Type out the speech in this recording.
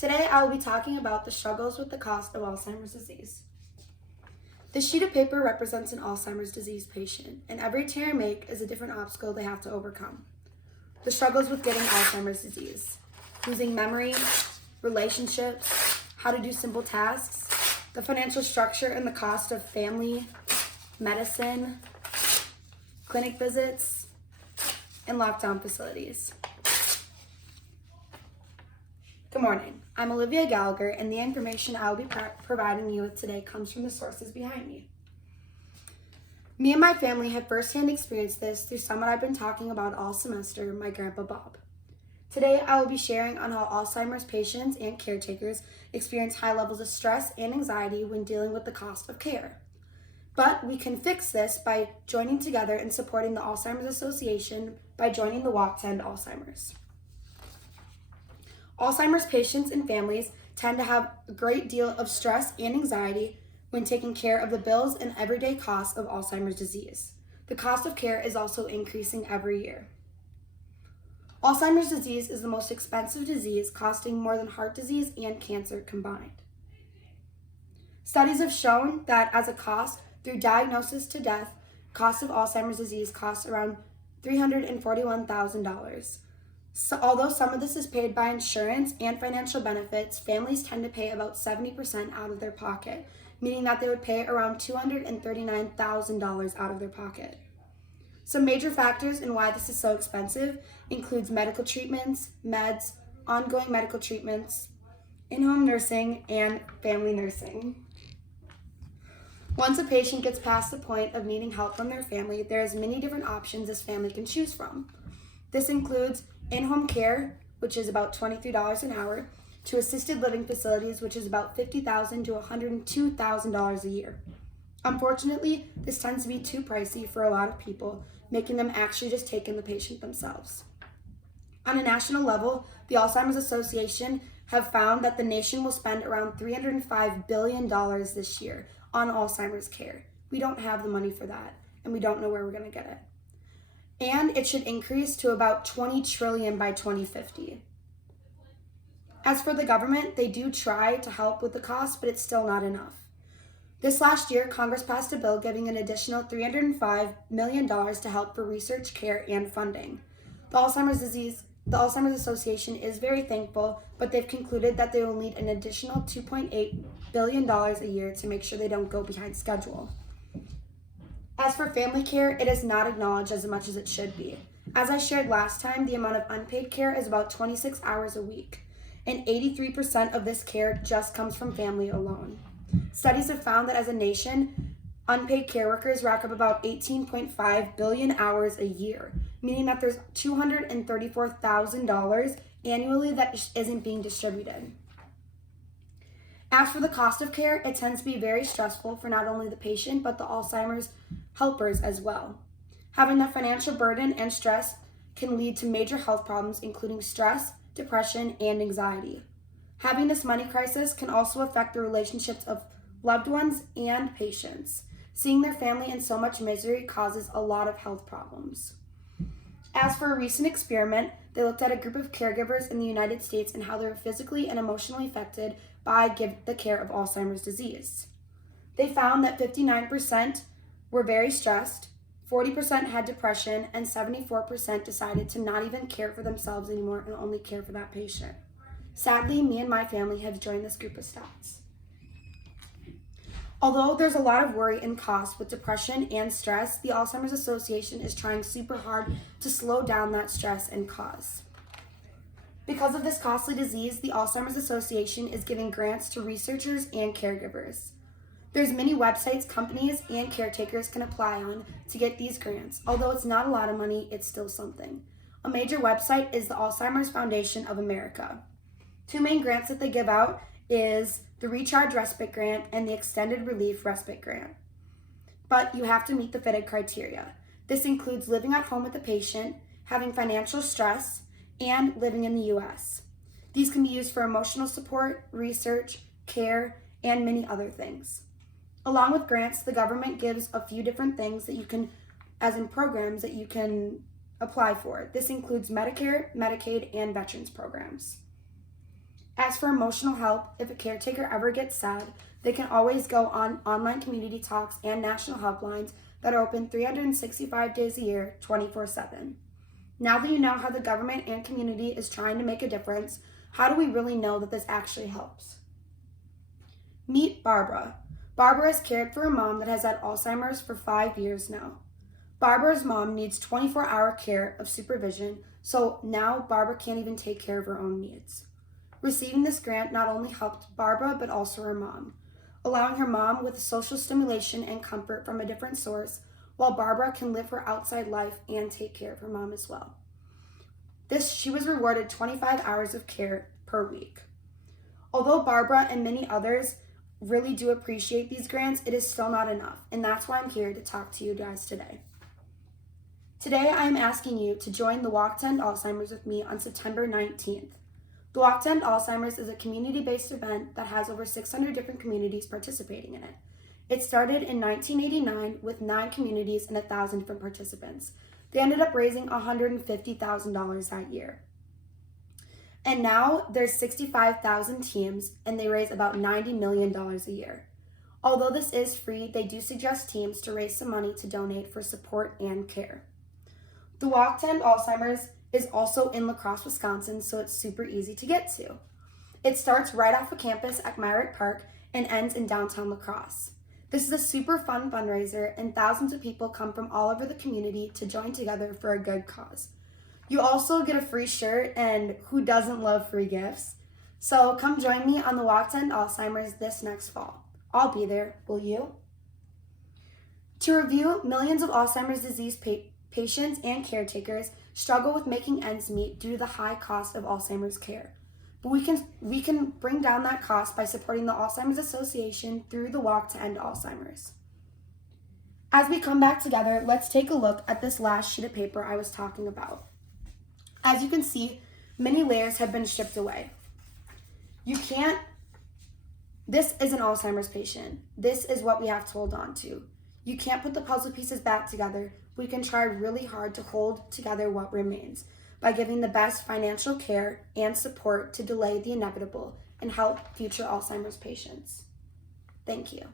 Today I will be talking about the struggles with the cost of Alzheimer's disease. This sheet of paper represents an Alzheimer's disease patient, and every tear I make is a different obstacle they have to overcome. The struggles with getting Alzheimer's disease, losing memory, relationships, how to do simple tasks, the financial structure and the cost of family, medicine, clinic visits, and lockdown facilities. Good morning. I'm Olivia Gallagher, and the information I will be providing you with today comes from the sources behind me. Me and my family have firsthand experienced this through someone I've been talking about all semester, my Grandpa Bob. Today, I will be sharing on how Alzheimer's patients and caretakers experience high levels of stress and anxiety when dealing with the cost of care. But we can fix this by joining together and supporting the Alzheimer's Association by joining the Walk to End Alzheimer's. Alzheimer's patients and families tend to have a great deal of stress and anxiety when taking care of the bills and everyday costs of Alzheimer's disease. The cost of care is also increasing every year. Alzheimer's disease is the most expensive disease, costing more than heart disease and cancer combined. Studies have shown that as a cost through diagnosis to death, cost of Alzheimer's disease costs around $341,000. So, although some of this is paid by insurance and financial benefits, families tend to pay about 70% out of their pocket, meaning that they would pay around $239,000 out of their pocket. Some major factors in why this is so expensive includes medical treatments, meds, ongoing medical treatments, in-home nursing, and family nursing. Once a patient gets past the point of needing help from their family, there's many different options this family can choose from. This includes in-home care, which is about $23 an hour, to assisted living facilities, which is about $50,000 to $102,000 a year. Unfortunately, this tends to be too pricey for a lot of people, making them actually just take in the patient themselves. On a national level, the Alzheimer's Association have found that the nation will spend around $305 billion this year on Alzheimer's care. We don't have the money for that, and we don't know where we're going to get it. And it should increase to about $20 trillion by 2050. As for the government, they do try to help with the cost, but it's still not enough. This last year, Congress passed a bill giving an additional $305 million to help for research, care, and funding. The Alzheimer's Association is very thankful, but they've concluded that they will need an additional $2.8 billion a year to make sure they don't go behind schedule. As for family care, it is not acknowledged as much as it should be. As I shared last time, the amount of unpaid care is about 26 hours a week, and 83% of this care just comes from family alone. Studies have found that as a nation, unpaid care workers rack up about 18.5 billion hours a year, meaning that there's $234,000 annually that isn't being distributed. As for the cost of care, it tends to be very stressful for not only the patient, but the Alzheimer's helpers as well. Having that financial burden and stress can lead to major health problems, including stress, depression, and anxiety. Having this money crisis can also affect the relationships of loved ones and patients. Seeing their family in so much misery causes a lot of health problems. As for a recent experiment, they looked at a group of caregivers in the United States and how they were physically and emotionally affected by the care of Alzheimer's disease. They found that 59% were very stressed, 40% had depression, and 74% decided to not even care for themselves anymore and only care for that patient. Sadly, me and my family have joined this group of stats. Although there's a lot of worry and cost with depression and stress, the Alzheimer's Association is trying super hard to slow down that stress and cause. Because of this costly disease, the Alzheimer's Association is giving grants to researchers and caregivers. There's many websites companies and caretakers can apply on to get these grants. Although it's not a lot of money, it's still something. A major website is the Alzheimer's Foundation of America. Two main grants that they give out is the Recharge Respite Grant and the Extended Relief Respite Grant. But you have to meet the fitted criteria. This includes living at home with the patient, having financial stress, and living in the U.S. These can be used for emotional support, research, care, and many other things. Along with grants, the government gives a few different things that you can, as in programs that you can apply for. This includes Medicare, Medicaid, and veterans programs. As for emotional help, if a caretaker ever gets sad, they can always go on online community talks and national helplines that are open 365 days a year, 24/7. Now that you know how the government and community is trying to make a difference, how do we really know that this actually helps? Meet Barbara. Barbara has cared for a mom that has had Alzheimer's for 5 years now. Barbara's mom needs 24-hour care of supervision, so now Barbara can't even take care of her own needs. Receiving this grant not only helped Barbara, but also her mom, allowing her mom with social stimulation and comfort from a different source, while Barbara can live her outside life and take care of her mom as well. She was rewarded 25 hours of care per week. Although Barbara and many others really do appreciate these grants, it is still not enough, and that's why I'm here to talk to you guys today. Today, I am asking you to join the Walk to End Alzheimer's with me on September 19th. The Walk to End Alzheimer's is a community-based event that has over 600 different communities participating in it. It started in 1989 with 9 communities and 1,000 different participants. They ended up raising $150,000 that year. And now there's 65,000 teams and they raise about $90 million a year. Although this is free, they do suggest teams to raise some money to donate for support and care. The Walk to End Alzheimer's is also in La Crosse, Wisconsin, so it's super easy to get to. It starts right off of campus at Myrick Park and ends in downtown La Crosse. This is a super fun fundraiser, and thousands of people come from all over the community to join together for a good cause. You also get a free shirt, and who doesn't love free gifts? So come join me on the Walk to End Alzheimer's this next fall. I'll be there, will you? To review, millions of Alzheimer's disease patients and caretakers struggle with making ends meet due to the high cost of Alzheimer's care. But we can bring down that cost by supporting the Alzheimer's Association through the Walk to End Alzheimer's. As we come back together, let's take a look at this last sheet of paper I was talking about. As you can see, many layers have been stripped away. This is an Alzheimer's patient. This is what we have to hold on to. You can't put the puzzle pieces back together. We can try really hard to hold together what remains by giving the best financial care and support to delay the inevitable and help future Alzheimer's patients. Thank you.